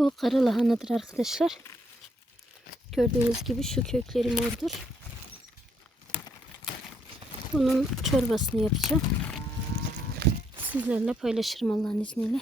Bu kara lahanadır arkadaşlar. Gördüğünüz gibi şu kökleri mordur. Bunun çorbasını yapacağım. Sizlerle paylaşırım Allah'ın izniyle.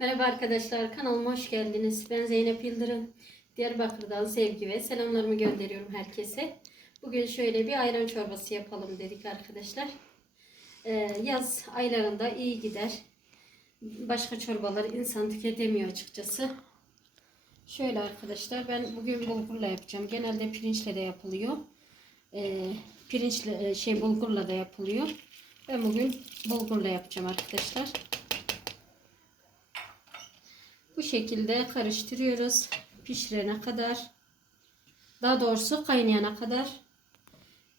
Merhaba arkadaşlar, kanalıma hoş geldiniz. Ben Zeynep Yıldırım. Diyarbakır'dan sevgi ve selamlarımı gönderiyorum herkese. Bugün şöyle bir ayran çorbası yapalım dedik arkadaşlar. Ee, yaz aylarında iyi gider. Başka çorbalar insan tüketemiyor açıkçası. Şöyle arkadaşlar, ben bugün bulgurla yapacağım. Genelde pirinçle de yapılıyor. Ee, pirinçle, e, şey bulgurla da yapılıyor. Ben bugün bulgurla yapacağım arkadaşlar. Bu şekilde karıştırıyoruz. Pişirene kadar. Daha doğrusu kaynayana kadar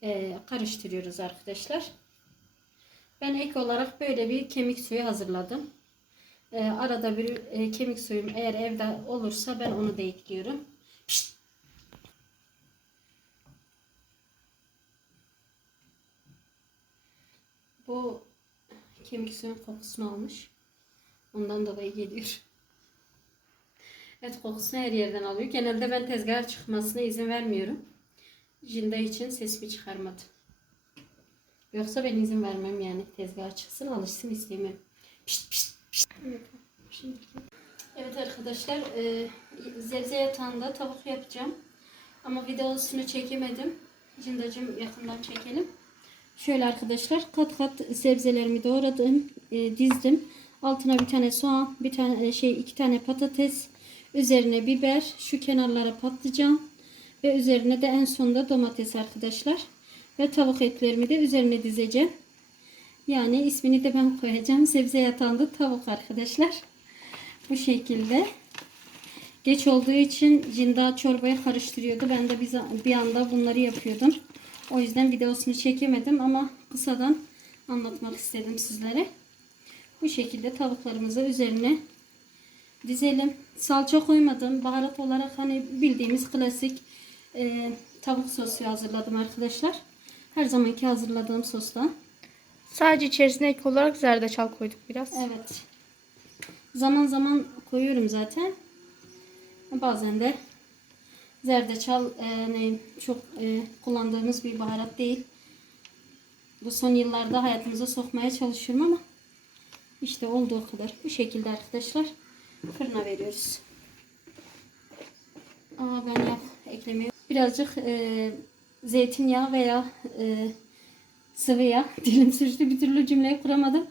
e, karıştırıyoruz arkadaşlar. Ben ek olarak böyle bir kemik suyu hazırladım. E, arada bir e, kemik suyum eğer evde olursa ben onu da ekliyorum. Pişt. Bu kemik suyun kokusunu almış. Ondan dolayı geliyor. Evet kokusunu her yerden alıyor. Genelde ben tezgaha çıkmasına izin vermiyorum. Jinda için sesimi çıkarmadım. Yoksa ben izin vermem yani tezgaha çıksın alışsın istemem. Pişt pişt pişt. Evet arkadaşlar e, zebze yatağında tavuk yapacağım. Ama videosunu çekemedim. Cindacım yakından çekelim. Şöyle arkadaşlar kat kat sebzelerimi doğradım, e, dizdim. Altına bir tane soğan, bir tane şey iki tane patates, Üzerine biber, şu kenarlara patlıcan ve üzerine de en sonunda domates arkadaşlar. Ve tavuk etlerimi de üzerine dizeceğim. Yani ismini de ben koyacağım. Sebze yatağında tavuk arkadaşlar. Bu şekilde. Geç olduğu için cinda çorbayı karıştırıyordu. Ben de bir anda bunları yapıyordum. O yüzden videosunu çekemedim ama kısadan anlatmak istedim sizlere. Bu şekilde tavuklarımızı üzerine dizelim. Salça koymadım. Baharat olarak hani bildiğimiz klasik e, tavuk sosu hazırladım arkadaşlar. Her zamanki hazırladığım sostan. Sadece içerisine ek olarak zerdeçal koyduk biraz. Evet. Zaman zaman koyuyorum zaten. Bazen de zerdeçal e, ne, çok e, kullandığımız bir baharat değil. Bu son yıllarda hayatımıza sokmaya çalışıyorum ama işte olduğu kadar. Bu şekilde arkadaşlar fırına veriyoruz. Aa, ben yağ eklemiyorum. Birazcık e, zeytinyağı veya e, sıvı yağ. Dilim sürçtü bir türlü cümleyi kuramadım.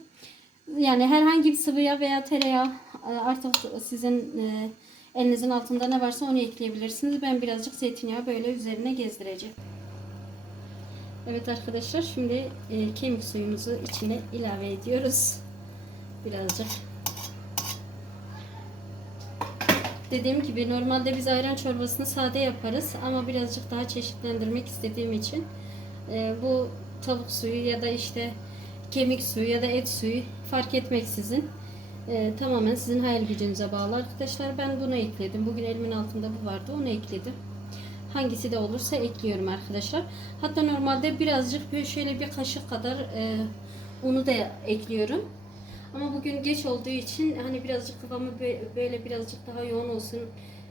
Yani herhangi bir sıvı yağ veya tereyağı e, artık sizin e, elinizin altında ne varsa onu ekleyebilirsiniz. Ben birazcık zeytinyağı böyle üzerine gezdireceğim. Evet arkadaşlar şimdi e, kemik suyumuzu içine ilave ediyoruz. Birazcık Dediğim gibi normalde biz ayran çorbasını sade yaparız ama birazcık daha çeşitlendirmek istediğim için e, bu tavuk suyu ya da işte kemik suyu ya da et suyu fark etmeksizin e, tamamen sizin hayal gücünüze bağlı arkadaşlar. Ben bunu ekledim. Bugün elimin altında bu vardı. Onu ekledim. Hangisi de olursa ekliyorum arkadaşlar. Hatta normalde birazcık böyle şöyle bir kaşık kadar e, unu da ekliyorum. Ama bugün geç olduğu için hani birazcık kıvamı böyle birazcık daha yoğun olsun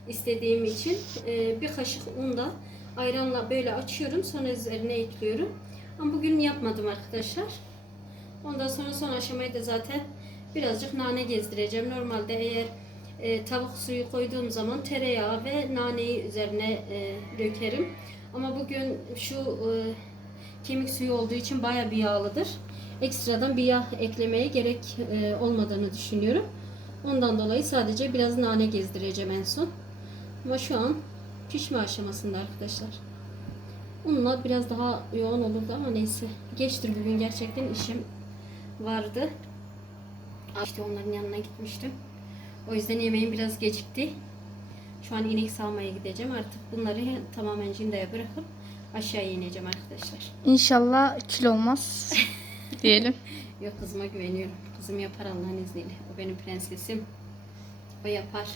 istediğim için e, bir kaşık un da ayranla böyle açıyorum sonra üzerine ekliyorum. Ama bugün yapmadım arkadaşlar. Ondan sonra son aşamayı da zaten birazcık nane gezdireceğim. Normalde eğer e, tavuk suyu koyduğum zaman tereyağı ve naneyi üzerine e, dökerim. Ama bugün şu e, kemik suyu olduğu için baya bir yağlıdır. Ekstradan bir yağ eklemeye gerek e, olmadığını düşünüyorum. Ondan dolayı sadece biraz nane gezdireceğim en son. Ama şu an pişme aşamasında arkadaşlar. Unla biraz daha yoğun olurdu ama neyse. Geçtir bugün gerçekten işim vardı. İşte onların yanına gitmiştim. O yüzden yemeğim biraz gecikti. Şu an inek salmaya gideceğim. Artık bunları tamamen cindaya bırakıp aşağıya ineceğim arkadaşlar. İnşallah kilo olmaz diyelim. Yok kızıma güveniyorum. Kızım yapar Allah'ın izniyle. O benim prensesim. O yapar.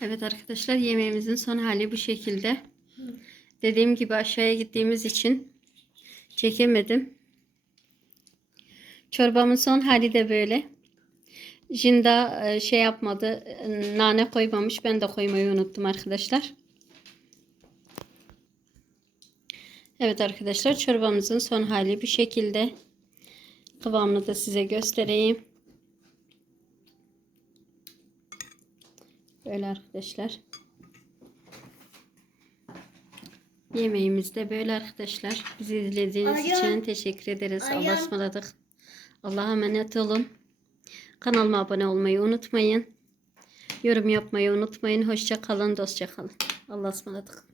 Evet arkadaşlar yemeğimizin son hali bu şekilde. Dediğim gibi aşağıya gittiğimiz için çekemedim. Çorbamın son hali de böyle. Jinda e, şey yapmadı. e, Nane koymamış. Ben de koymayı unuttum arkadaşlar. Evet arkadaşlar çorbamızın son hali bu şekilde. Kıvamını da size göstereyim. Böyle arkadaşlar. Yemeğimiz de böyle arkadaşlar. Bizi izlediğiniz için teşekkür ederiz. Allah'a ısmarladık. Allah'a emanet olun. Kanalıma abone olmayı unutmayın. Yorum yapmayı unutmayın. Hoşça kalın, dostça kalın. Allah'a ısmarladık.